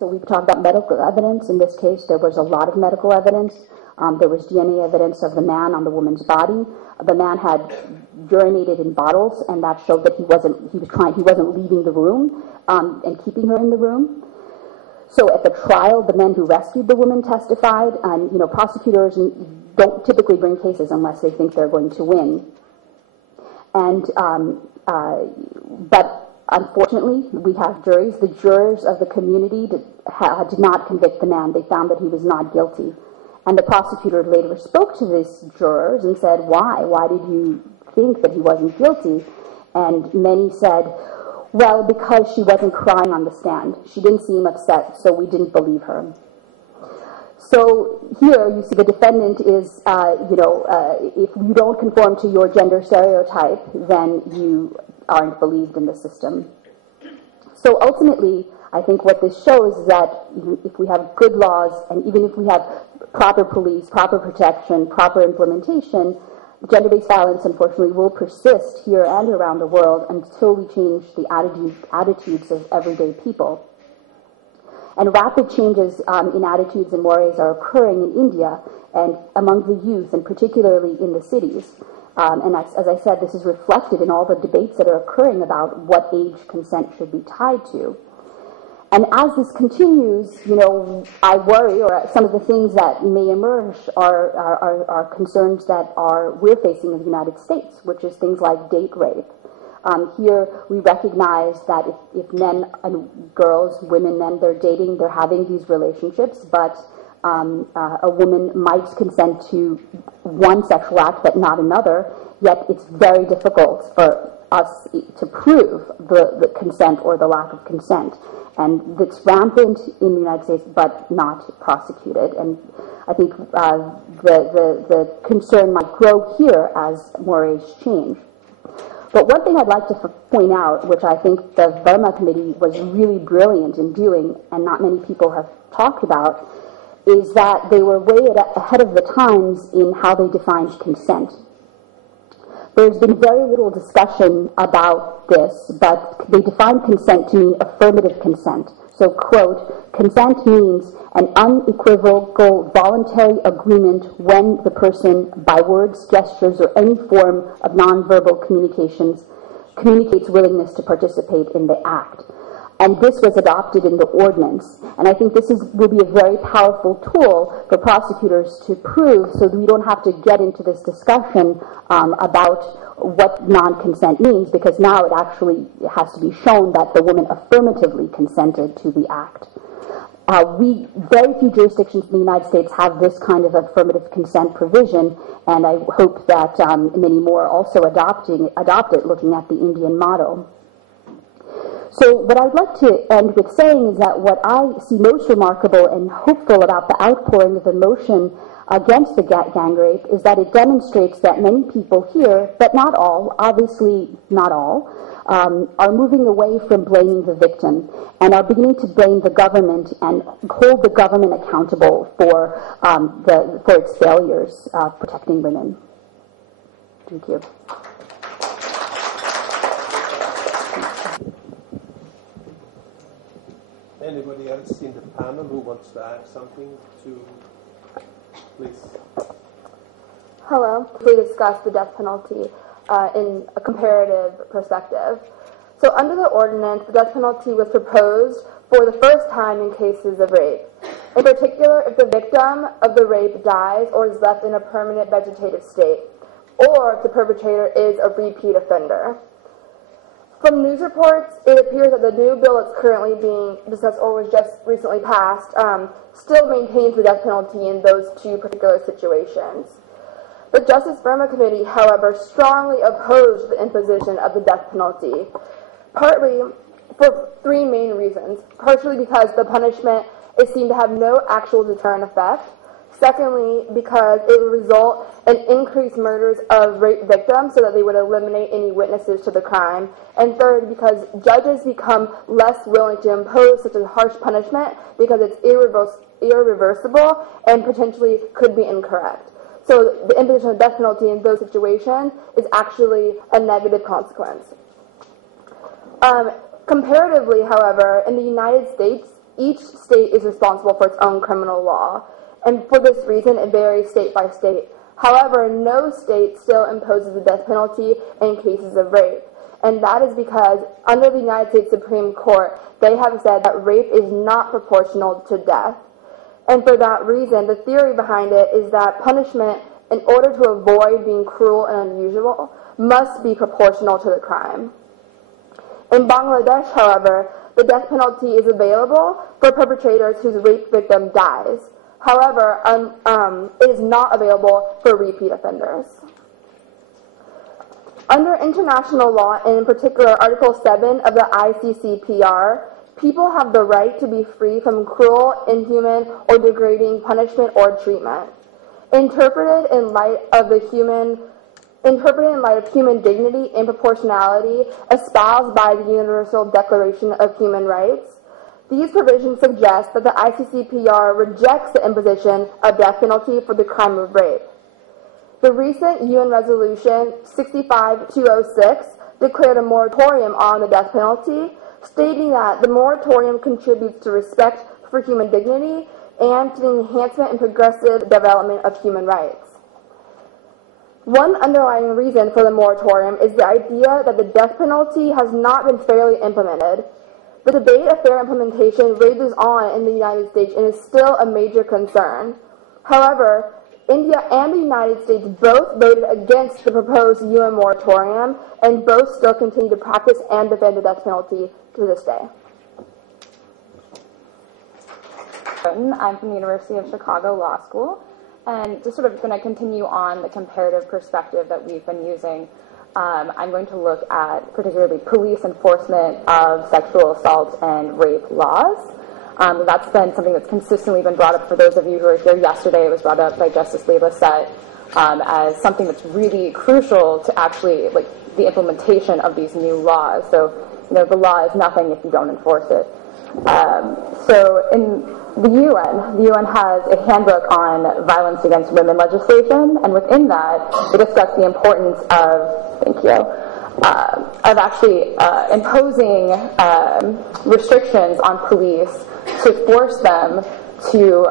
So we've talked about medical evidence. In this case, there was a lot of medical evidence. There was DNA evidence of the man on the woman's body. The man had urinated in bottles, and that showed that he wasn't leaving the room and keeping her in the room. So at the trial, the men who rescued the woman testified, and prosecutors don't typically bring cases unless they think they're going to win. And but unfortunately, we have juries. The jurors of the community did not convict the man. They found that he was not guilty. And the prosecutor later spoke to these jurors and said, why? Why did you think that he wasn't guilty? And many said, well, because she wasn't crying on the stand. She didn't seem upset, so we didn't believe her. So here you see the defendant is, if you don't conform to your gender stereotype, then you aren't believed in the system. So ultimately, I think what this shows is that if we have good laws, and even if we have proper police, proper protection, proper implementation, gender-based violence, unfortunately, will persist here and around the world until we change the attitudes of everyday people. And rapid changes in attitudes and mores are occurring in India and among the youth, and particularly in the cities. And as I said, this is reflected in all the debates that are occurring about what age consent should be tied to. And as this continues, I worry, or some of the things that may emerge are concerns that we're facing in the United States, which is things like date rape. Here we recognize that if men and girls, women, men, they're dating, they're having these relationships, but a woman might consent to one sexual act but not another, yet it's very difficult for us to prove the consent or the lack of consent. And it's rampant in the United States but not prosecuted. And I think the concern might grow here as mores change. But one thing I'd like to point out, which I think the Verma Committee was really brilliant in doing, and not many people have talked about, is that they were way ahead of the times in how they defined consent. There's been very little discussion about this, but they define consent to mean affirmative consent. So, quote, consent means an unequivocal voluntary agreement when the person, by words, gestures, or any form of nonverbal communications, communicates willingness to participate in the act. And this was adopted in the Ordinance. And I think this will be a very powerful tool for prosecutors to prove, so that we don't have to get into this discussion about what non-consent means, because now it actually has to be shown that the woman affirmatively consented to the act. Very few jurisdictions in the United States have this kind of affirmative consent provision, and I hope that many more also adopt it, looking at the Indian model. So what I'd like to end with saying is that what I see most remarkable and hopeful about the outpouring of emotion against the gang rape is that it demonstrates that many people here, but not all, obviously not all, are moving away from blaming the victim and are beginning to blame the government and hold the government accountable for its failures protecting women. Thank you. Anybody else in the panel who wants to add something to, please? Hello. We discussed the death penalty in a comparative perspective. So under the ordinance, the death penalty was proposed for the first time in cases of rape. In particular, if the victim of the rape dies or is left in a permanent vegetative state, or if the perpetrator is a repeat offender. From news reports, it appears that the new bill that's currently being discussed or was just recently passed still maintains the death penalty in those two particular situations. The Justice Verma Committee, however, strongly opposed the imposition of the death penalty, partly for three main reasons. Partially because the punishment is seen to have no actual deterrent effect. Secondly, because it would result in increased murders of rape victims so that they would eliminate any witnesses to the crime. And third, because judges become less willing to impose such a harsh punishment because it's irreversible and potentially could be incorrect. So the imposition of the death penalty in those situations is actually a negative consequence. Comparatively, however, in the United States, each state is responsible for its own criminal law, and for this reason it varies state by state. However, no state still imposes the death penalty in cases of rape, and that is because under the United States Supreme Court, they have said that rape is not proportional to death. And for that reason, the theory behind it is that punishment, in order to avoid being cruel and unusual, must be proportional to the crime. In Bangladesh, however, the death penalty is available for perpetrators whose rape victim dies. However, it is not available for repeat offenders. Under international law, and in particular Article 7 of the ICCPR, people have the right to be free from cruel, inhuman, or degrading punishment or treatment. Interpreted in light of human dignity and proportionality espoused by the Universal Declaration of Human Rights, these provisions suggest that the ICCPR rejects the imposition of death penalty for the crime of rape. The recent UN Resolution 65206 declared a moratorium on the death penalty, stating that the moratorium contributes to respect for human dignity and to the enhancement and progressive development of human rights. One underlying reason for the moratorium is the idea that the death penalty has not been fairly implemented. The debate of fair implementation rages on in the United States and is still a major concern. However, India and the United States both voted against the proposed UN moratorium, and both still continue to practice and defend the death penalty to this day. I'm from the University of Chicago Law School, and just sort of going to continue on the comparative perspective that we've been using. I'm going to look at particularly police enforcement of sexual assault and rape laws. That's been something that's consistently been brought up. For those of you who were here yesterday, it was brought up by Justice Verma as something that's really crucial to actually, like, the implementation of these new laws. So, the law is nothing if you don't enforce it. So in the UN has a handbook on violence against women legislation, and within that, they discuss the importance of actually imposing restrictions on police to force them to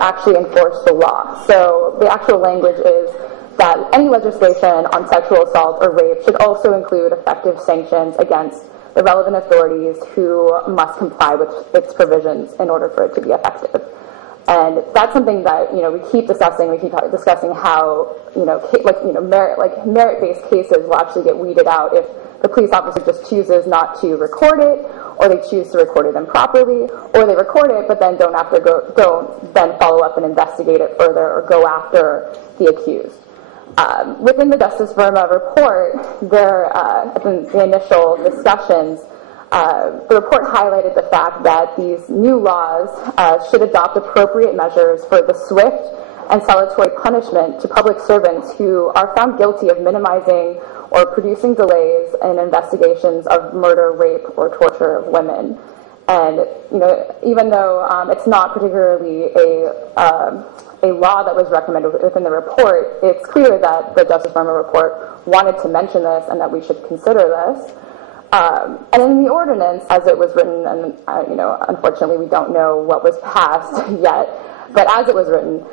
actually enforce the law. So the actual language is that any legislation on sexual assault or rape should also include effective sanctions against the relevant authorities who must comply with its provisions in order for it to be effective. And that's something that we keep discussing. We keep discussing how merit-based cases will actually get weeded out if the police officer just chooses not to record it, or they choose to record it improperly, or they record it but then don't then follow up and investigate it further or go after the accused. Within the Justice Verma report, in the initial discussions, the report highlighted the fact that these new laws should adopt appropriate measures for the swift and salutary punishment to public servants who are found guilty of minimizing or producing delays in investigations of murder, rape, or torture of women. And even though it's not particularly a law that was recommended within the report, it's clear that the Justice Verma report wanted to mention this and that we should consider this. And in the ordinance, as it was written, and unfortunately we don't know what was passed yet, but as it was written,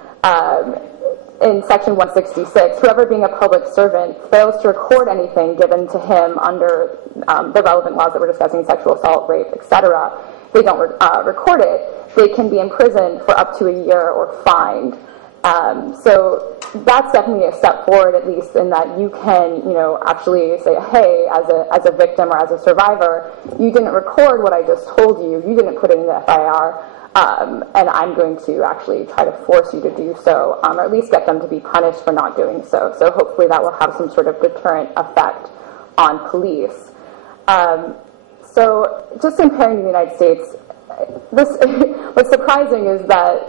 in Section 166, whoever being a public servant fails to record anything given to him under the relevant laws that we're discussing, sexual assault, rape, etc., they don't record it, they can be imprisoned for up to a year or fined. So that's definitely a step forward, at least in that you can, actually say, hey, as a victim or as a survivor, you didn't record what I just told you, you didn't put it in the FIR, and I'm going to actually try to force you to do so, or at least get them to be punished for not doing so. So hopefully that will have some sort of deterrent effect on police. So just comparing the United States, what's surprising is that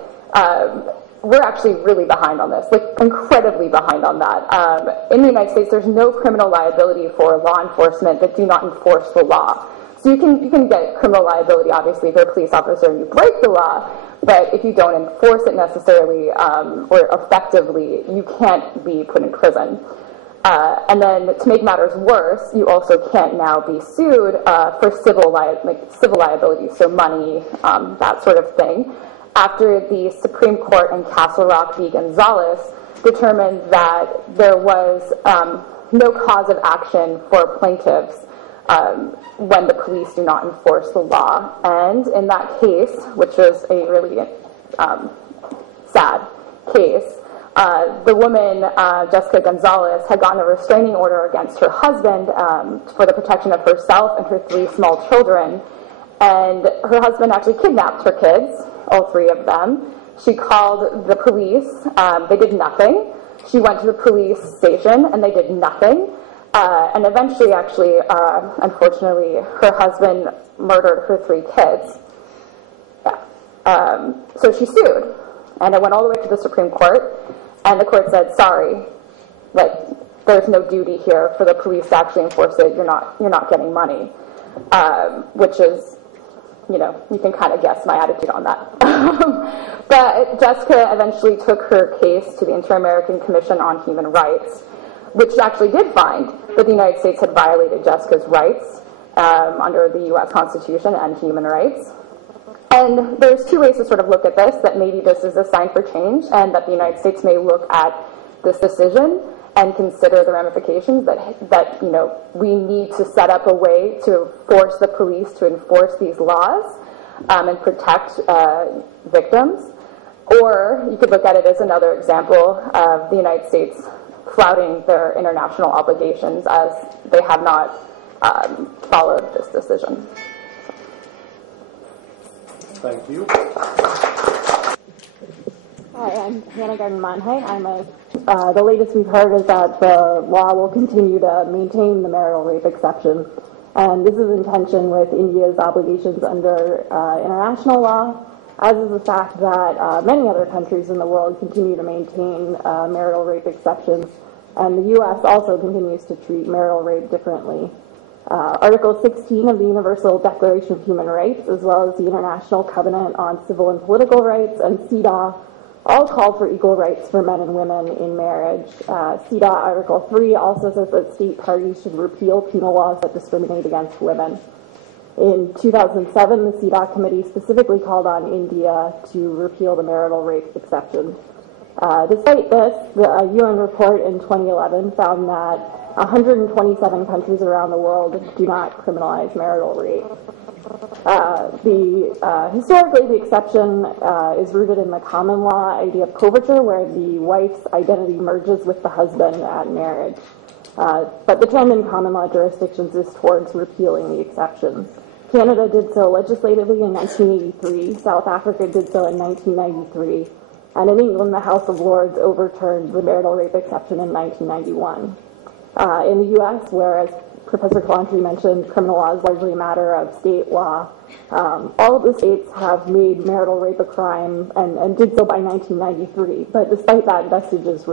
we're actually really behind on this, like incredibly behind on that. In the United States, there's no criminal liability for law enforcement that do not enforce the law. So you can get criminal liability, obviously, if you're a police officer and you break the law, but if you don't enforce it necessarily or effectively, you can't be put in prison. And then to make matters worse, you also can't now be sued for civil liability, so money, that sort of thing, after the Supreme Court in Castle Rock v. Gonzalez determined that there was no cause of action for plaintiffs when the police do not enforce the law. And in that case, which was a really sad case, the woman, Jessica Gonzalez, had gotten a restraining order against her husband for the protection of herself and her 3 small children. And her husband actually kidnapped her kids, all 3 of them. She called the police. They did nothing. She went to the police station, and they did nothing. And eventually, actually, unfortunately, her husband murdered her 3 kids. Yeah. So she sued. And it went all the way to the Supreme Court. And the court said, sorry, like, there's no duty here for the police to actually enforce it. You're not getting money. Which is, you know, you can kind of guess my attitude on that. But Jessica eventually took her case to the Inter-American Commission on Human Rights, which actually did find that the United States had violated Jessica's rights under the U.S. Constitution and human rights. And there's 2 ways to sort of look at this, that maybe this is a sign for change, and that the United States may look at this decision and consider the ramifications that you know, we need to set up a way to force the police to enforce these laws and protect victims. Or you could look at it as another example of the United States flouting their international obligations, as they have not followed this decision. Thank you. Hi, I'm Hannah Garden-Monheit. The latest we've heard is that the law will continue to maintain the marital rape exception. And this is in tension with India's obligations under international law, as is the fact that many other countries in the world continue to maintain marital rape exceptions. And the U.S. also continues to treat marital rape differently. Article 16 of the Universal Declaration of Human Rights, as well as the International Covenant on Civil and Political Rights, and CEDAW, all call for equal rights for men and women in marriage. CEDAW Article 3 also says that state parties should repeal penal laws that discriminate against women. In 2007, the CEDAW committee specifically called on India to repeal the marital rape exception. Despite this, the UN report in 2011 found that 127 countries around the world do not criminalize marital rape. Historically, the exception is rooted in the common law idea of coverture, where the wife's identity merges with the husband at marriage. But the trend in common law jurisdictions is towards repealing the exception. Canada did so legislatively in 1983, South Africa did so in 1993, and in England, the House of Lords overturned the marital rape exception in 1991. In the U.S., whereas Professor Kalantri mentioned criminal law is largely a matter of state law, all of the states have made marital rape a crime and did so by 1993. But despite that, vestiges